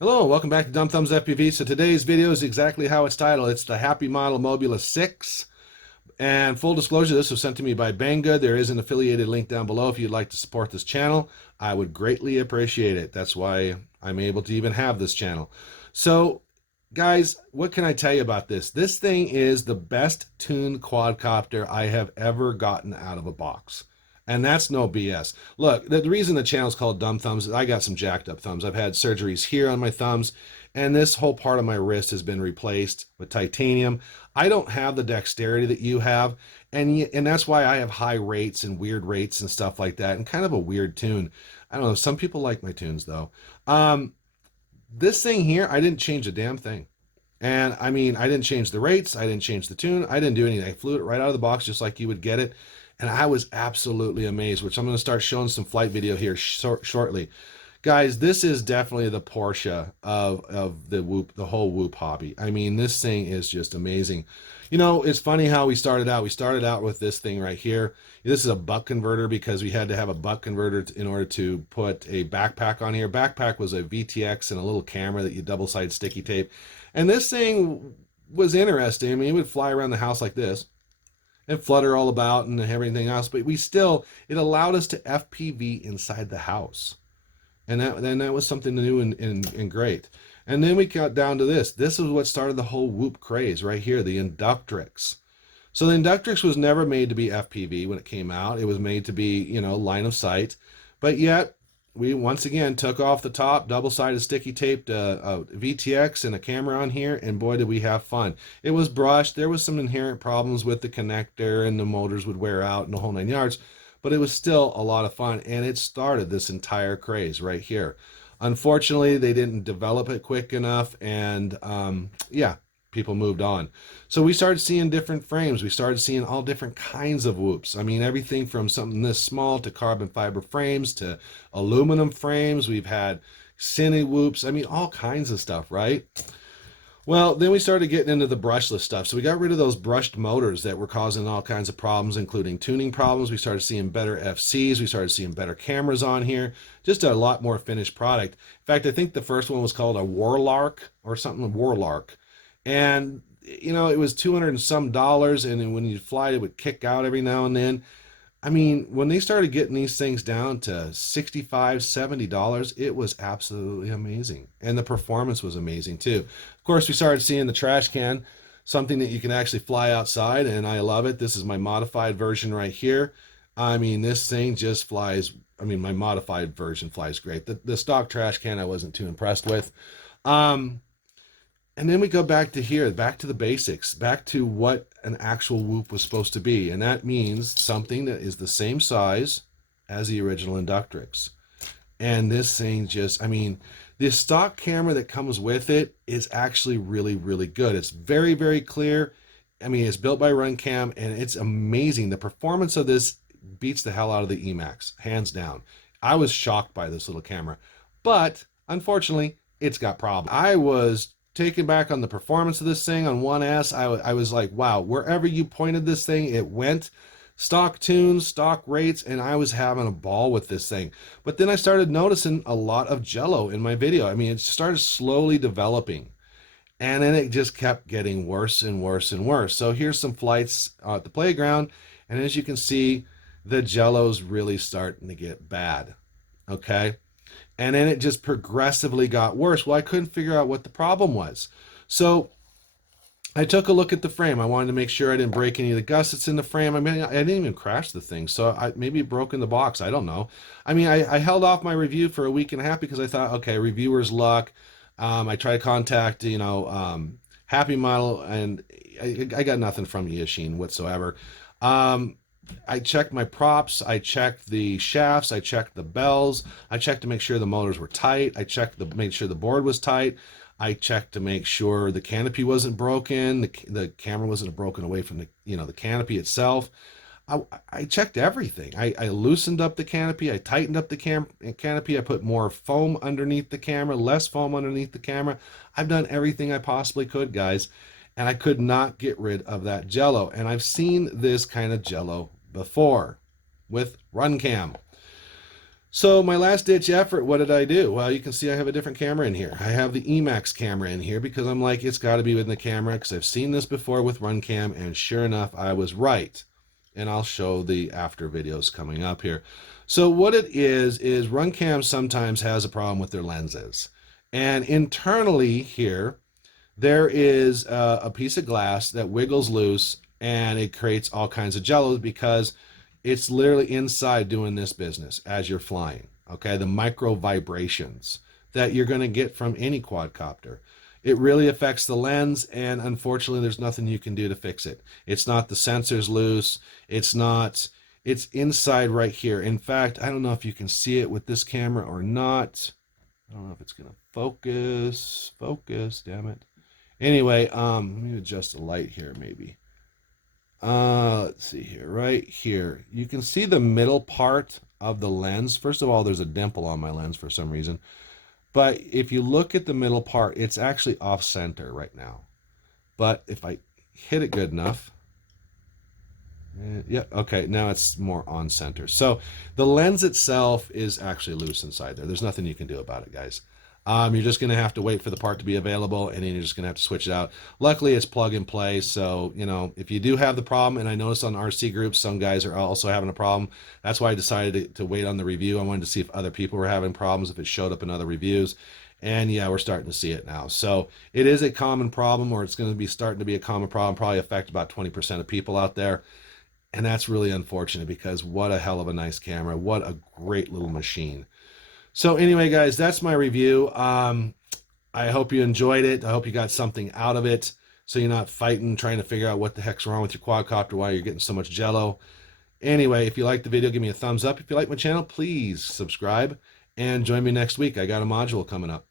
Hello, welcome back to Dumb Thumbs FPV. So today's video is exactly how it's titled. It's the Happymodel Mobula6. And full disclosure, this was sent to me by Banggood. There is an affiliated link down below if you'd like to support this channel. I would greatly appreciate it. That's why I'm able to even have this channel. So, guys, what can I tell you about this? This thing is the best tuned quadcopter I have ever gotten out of a box. And that's no BS. Look, the reason the channel is called Dumb Thumbs is I got some jacked up thumbs. I've had surgeries here on my thumbs, and this whole part of my wrist has been replaced with titanium. I don't have the dexterity that you have, and that's why I have high rates and weird rates and stuff like that, and kind of a weird tune. I don't know. Some people like my tunes though. This thing here, I didn't change a damn thing. And I mean, I didn't change the rates, I didn't change the tune, I didn't do anything. I flew it right out of the box just like you would get it. And I was absolutely amazed, which I'm going to start showing some flight video here shortly. Guys, this is definitely the Porsche of the whoop, the whole whoop hobby. I mean, this thing is just amazing. You know, it's funny how we started out. We started out with this thing right here. This is a buck converter because we had to have a buck converter in order to put a backpack on here. Backpack was a VTX and a little camera that you double-sided sticky tape. And this thing was interesting. I mean, it would fly around the house like this and flutter all about and everything else, but it allowed us to FPV inside the house. And that was something new and great. And then we got down to this. This is what started the whole whoop craze right here, the Inductrix. So the Inductrix was never made to be FPV when it came out. It was made to be, you know, line of sight. But yet, we once again took off the top, double-sided sticky taped a VTX and a camera on here, and boy, did we have fun. It was brushed. There was some inherent problems with the connector, and the motors would wear out and the whole 9 yards, but it was still a lot of fun, and it started this entire craze right here. Unfortunately, they didn't develop it quick enough, and yeah, people moved on. So we started seeing different frames. We started seeing all different kinds of whoops. I mean, everything from something this small to carbon fiber frames to aluminum frames. We've had cine whoops. I mean, all kinds of stuff, right? Well, then we started getting into the brushless stuff. So we got rid of those brushed motors that were causing all kinds of problems, including tuning problems. We started seeing better FCs. We started seeing better cameras on here. Just a lot more finished product. In fact, I think the first one was called a Warlark or something, Warlark. And, you know, it was 200 and some dollars. And then when you fly, it would kick out every now and then. I mean, when they started getting these things down to $65, $70, it was absolutely amazing. And the performance was amazing too. Of course, we started seeing the trash can, something that you can actually fly outside, and I love it. This is my modified version right here. I mean, this thing just flies. I mean, my modified version flies great. The stock trash can I wasn't too impressed with. Um, and then we go back to here, back to the basics, back to what an actual whoop was supposed to be. And that means something that is the same size as the original Inductrix. And this thing just, I mean, the stock camera that comes with it is actually really, really good. It's very, very clear. I mean, it's built by Runcam, and it's amazing. The performance of this beats the hell out of the Emax, hands down. I was shocked by this little camera. But, unfortunately, it's got problems. I was taken back on the performance of this thing on 1S. I was like, wow, wherever you pointed this thing, it went. Stock tunes, stock rates, and I was having a ball with this thing. But then I started noticing a lot of Jello in my video. I mean, it started slowly developing, and then it just kept getting worse and worse and worse. So here's some flights at the playground, and as you can see, the Jello's really starting to get bad, okay? And then it just progressively got worse. Well, I couldn't figure out what the problem was. So I took a look at the frame. I wanted to make sure I didn't break any of the gussets in the frame. I mean, I didn't even crash the thing, so maybe it broke in the box. I don't know. I mean, I held off my review for a week and a half because I thought, okay, reviewer's luck. I tried to contact, you know, Happymodel, and I got nothing from Yashin whatsoever. I checked my props, I checked the shafts, I checked the bells, I checked to make sure the motors were tight, I checked to make sure the board was tight, I checked to make sure the canopy wasn't broken, the camera wasn't broken away from the, you know, the canopy itself. I checked everything. I loosened up the canopy, I tightened up the canopy, I put more foam underneath the camera, less foam underneath the camera. I've done everything I possibly could, guys, and I could not get rid of that Jello. And I've seen this kind of Jello before with Runcam. So my last ditch effort, what did I do? Well, you can see I have a different camera in here. I have the Emax camera in here because I'm like, it's got to be within the camera because I've seen this before with RunCam, and sure enough, I was right. And I'll show the after videos coming up here. So what it is RunCam sometimes has a problem with their lenses. And internally here, there is a piece of glass that wiggles loose and it creates all kinds of jellos because it's literally inside doing this business as you're flying. Okay, the micro vibrations that you're going to get from any quadcopter. It really affects the lens, and unfortunately, there's nothing you can do to fix it. It's not the sensors loose. It's not. It's inside right here. In fact, I don't know if you can see it with this camera or not. I don't know if it's going to focus. Focus, damn it. Anyway, let me adjust the light here, maybe. Let's see here, right here. You can see the middle part of the lens. First of all, there's a dimple on my lens for some reason. But if you look at the middle part, it's actually off center right now. But if I hit it good enough, yeah, okay, now it's more on center. So the lens itself is actually loose inside there. There's nothing you can do about it, guys. You're just going to have to wait for the part to be available, and then you're just going to have to switch it out. Luckily, it's plug and play, so, you know, if you do have the problem, and I noticed on RC groups, some guys are also having a problem. That's why I decided to wait on the review. I wanted to see if other people were having problems, if it showed up in other reviews. And yeah, we're starting to see it now. So it is a common problem, or it's going to be starting to be a common problem, probably affect about 20% of people out there. And that's really unfortunate because what a hell of a nice camera. What a great little machine. So anyway, guys, that's my review. I hope you enjoyed it. I hope you got something out of it so you're not fighting, trying to figure out what the heck's wrong with your quadcopter, why you're getting so much jello. Anyway, if you like the video, give me a thumbs up. If you like my channel, please subscribe and join me next week. I got a module coming up.